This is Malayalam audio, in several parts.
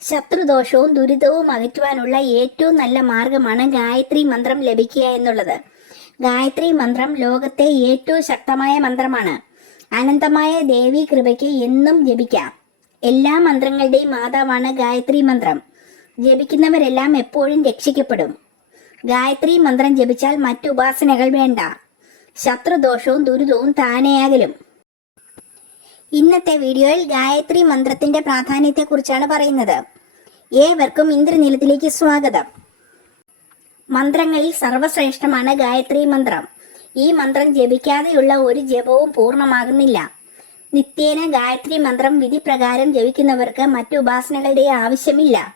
ശത്രുദോഷവും ദുരിതവും അകറ്റുവാനുള്ള ഏറ്റവും നല്ല മാർഗമാണ് ഗായത്രി മന്ത്രം ലഭിക്കുക എന്നുള്ളത്. ഗായത്രി മന്ത്രം ലോകത്തെ ഏറ്റവും ശക്തമായ മന്ത്രമാണ്. അനന്തമായ ദേവി കൃപയ്ക്ക് എന്നും ജപിക്കാം. എല്ലാ മന്ത്രങ്ങളുടെയും മാതാവാണ് ഗായത്രി മന്ത്രം. ജപിക്കുന്നവരെല്ലാം എപ്പോഴും രക്ഷിക്കപ്പെടും. ഗായത്രി മന്ത്രം ജപിച്ചാൽ മറ്റു ഉപാസനകൾ വേണ്ട. ശത്രുദോഷവും ദുരിതവും താനെയാകലും. ഇന്നത്തെ വീഡിയോയിൽ ഗായത്രി മന്ത്രത്തിന്റെ പ്രാധാന്യത്തെക്കുറിച്ചാണ് പറയുന്നത്. ഏവർക്കും ഇന്ദ്രനീലത്തിലേക്ക് സ്വാഗതം. മന്ത്രങ്ങളിൽ സർവശ്രേഷ്ഠമാണ് ഗായത്രി മന്ത്രം. ഈ മന്ത്രം ജപിക്കാതെയുള്ള ഒരു ജപവും പൂർണമാകുന്നില്ല. നിത്യേന ഗായത്രി മന്ത്രം വിധി പ്രകാരം ജപിക്കുന്നവർക്ക് മറ്റു ഉപാസനകളുടെ ആവശ്യമില്ല.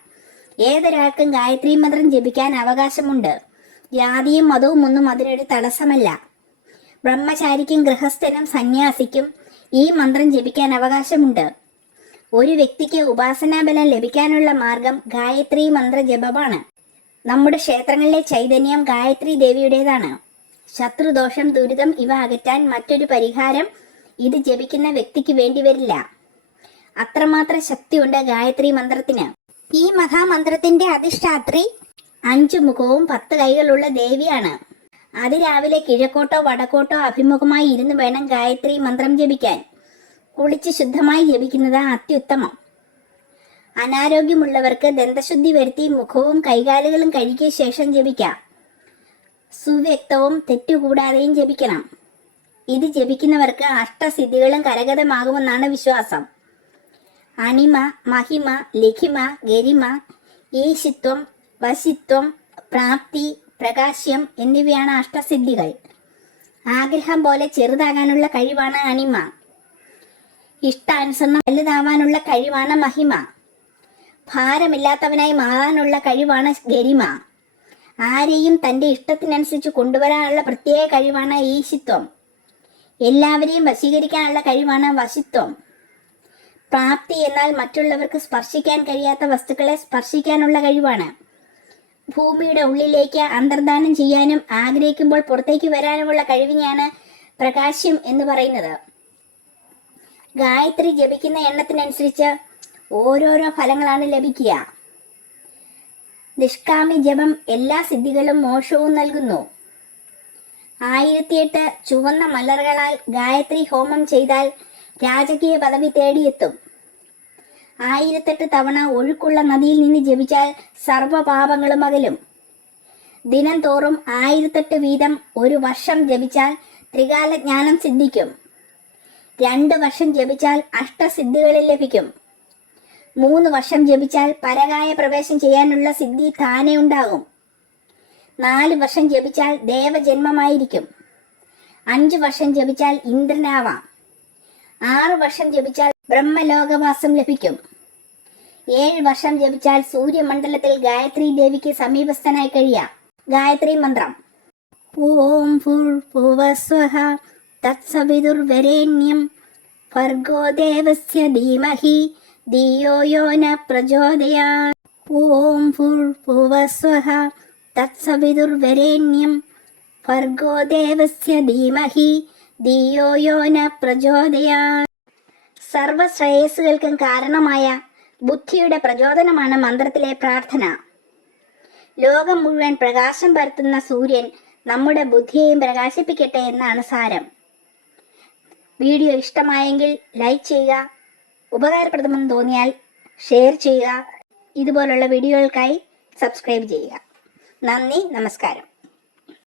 ഏതൊരാൾക്കും ഗായത്രി മന്ത്രം ജപിക്കാൻ അവകാശമുണ്ട്. ജാതിയും മതവും ഒന്നും അതിനൊരു തടസ്സമല്ല. ബ്രഹ്മചാരിക്കും ഗൃഹസ്ഥനും സന്യാസിക്കും ഈ മന്ത്രം ജപിക്കാൻ അവകാശമുണ്ട്. ഒരു വ്യക്തിക്ക് ഉപാസനാബലം ലഭിക്കാനുള്ള മാർഗം ഗായത്രി മന്ത്ര ജപമാണ്. നമ്മുടെ ക്ഷേത്രങ്ങളിലെ ചൈതന്യം ഗായത്രി ദേവിയുടേതാണ്. ശത്രുദോഷം ദുരിതം ഇവ അകറ്റാൻ മറ്റൊരു പരിഹാരം ഇത് ജപിക്കുന്ന വ്യക്തിക്ക് വേണ്ടി വരില്ല. അത്രമാത്രം ശക്തിയുണ്ട് ഗായത്രി മന്ത്രത്തിന്. ഈ മഹാമന്ത്രത്തിന്റെ അധിഷ്ഠാത്രി അഞ്ചു മുഖവും പത്ത് കൈകളുള്ള ദേവിയാണ്. അതിരാവിലെ കിഴക്കോട്ടോ വടക്കോട്ടോ അഭിമുഖമായി ഇരുന്ന് വേണം ഗായത്രി മന്ത്രം ജപിക്കാൻ. കുളിച്ച് ശുദ്ധമായി ജപിക്കുന്നത് അത്യുത്തമം. അനാരോഗ്യമുള്ളവർക്ക് ദന്തശുദ്ധി വരുത്തി മുഖവും കൈകാലുകളും കഴുകിയ ശേഷം ജപിക്കാം. സുവ്യക്തവും തെറ്റുകൂടാതെയും ജപിക്കണം. ഇത് ജപിക്കുന്നവർക്ക് അഷ്ടസിദ്ധികളും കരഗതമാകുമെന്നാണ് വിശ്വാസം. അണിമ മഹിമ ലഘിമ ഗരിമ ഈശിത്വം വശിത്വം പ്രാപ്തി പ്രകാശ്യം എന്നിവയാണ് അഷ്ടസിദ്ധികൾ. ആഗ്രഹം പോലെ ചെറുതാകാനുള്ള കഴിവാണ് അണിമ. ഇഷ്ടാനുസരണം വലുതാവാനുള്ള കഴിവാണ് മഹിമ. ഭാരമില്ലാത്തവനായി മാറാനുള്ള കഴിവാണ് ഗരിമ. ആരെയും തന്റെ ഇഷ്ടത്തിനനുസരിച്ച് കൊണ്ടുവരാനുള്ള പ്രത്യേക കഴിവാണ് ഈശിത്വം. എല്ലാവരെയും വശീകരിക്കാനുള്ള കഴിവാണ് വശിത്വം. പ്രാപ്തി എന്നാൽ മറ്റുള്ളവർക്ക് സ്പർശിക്കാൻ കഴിയാത്ത വസ്തുക്കളെ സ്പർശിക്കാനുള്ള കഴിവാണ്. ഭൂമിയുടെ ഉള്ളിലേക്ക് അന്തർദാനം ചെയ്യാനും ആഗ്രഹിക്കുമ്പോൾ പുറത്തേക്ക് വരാനുമുള്ള കഴിവിനെയാണ് പ്രകാശ്യം എന്ന് പറയുന്നത്. ഗായത്രി ജപിക്കുന്ന എണ്ണത്തിനനുസരിച്ച് ഓരോരോ ഫലങ്ങളാണ് ലഭിക്കുക. നിഷ്കാമി ജപം എല്ലാ സിദ്ധികളും മോക്ഷവും നൽകുന്നു. ആയിരത്തിയെട്ട് ചുവന്ന മലറുകളാൽ ഗായത്രി ഹോമം ചെയ്താൽ രാജകീയ പദവി തേടിയെത്തും. ആയിരത്തെട്ട് തവണ ഒഴുക്കുള്ള നദിയിൽ നിന്ന് ജപിച്ചാൽ സർവപാപങ്ങളും അകലും. ദിനം തോറും ആയിരത്തെട്ട് വീതം ഒരു വർഷം ജപിച്ചാൽ ത്രികാല ജ്ഞാനം സിദ്ധിക്കും. രണ്ട് വർഷം ജപിച്ചാൽ അഷ്ടസിദ്ധികളിൽ ലഭിക്കും. മൂന്ന് വർഷം ജപിച്ചാൽ പരകായ പ്രവേശം ചെയ്യാനുള്ള സിദ്ധി താനെ ഉണ്ടാകും. നാല് വർഷം ജപിച്ചാൽ ദേവജന്മമായിരിക്കും. അഞ്ചു വർഷം ജപിച്ചാൽ ഇന്ദ്രനാവാം. ആറു വർഷം ജപിച്ചാൽ ബ്രഹ്മലോകവാസം ലഭിക്കും. ഏഴ് വർഷം ജപിച്ചാൽ സൂര്യമണ്ഡലത്തിൽ ഗായത്രി ദേവിക്ക് സമീപസ്ഥനായി കഴിയാം. ഗായത്രി മന്ത്രം. ഓം ഭൂർഭുവസ്വഹ തത്സവിതുർവരേണ്യം ഭർഗോ ദേവസ്യ ധീമഹി ധിയോ യോ ന പ്രചോദയാ ഓം ഭൂർഭുവസ്വഹ തത്സവിതുർവരേണ്യം ഭർഗോ ദേവസ്യ ധീമഹി ധിയോ യോ ന പ്രചോദയാ സർവശ്രേയസ്സുകൾക്കും കാരണമായ ബുദ്ധിയുടെ പ്രചോദനമാണ് മന്ത്രത്തിലെ പ്രാർത്ഥന. ലോകം മുഴുവൻ പ്രകാശം പരത്തുന്ന സൂര്യൻ നമ്മുടെ ബുദ്ധിയെയും പ്രകാശിപ്പിക്കട്ടെ എന്നാണ് സാരം. വീഡിയോ ഇഷ്ടമായെങ്കിൽ ലൈക്ക് ചെയ്യുക ഉപകാരപ്രദമെന്ന് തോന്നിയാൽ ഷെയർ ചെയ്യുക ഇതുപോലുള്ള വീഡിയോകൾക്കായി സബ്സ്ക്രൈബ് ചെയ്യുക. നന്ദി നമസ്കാരം.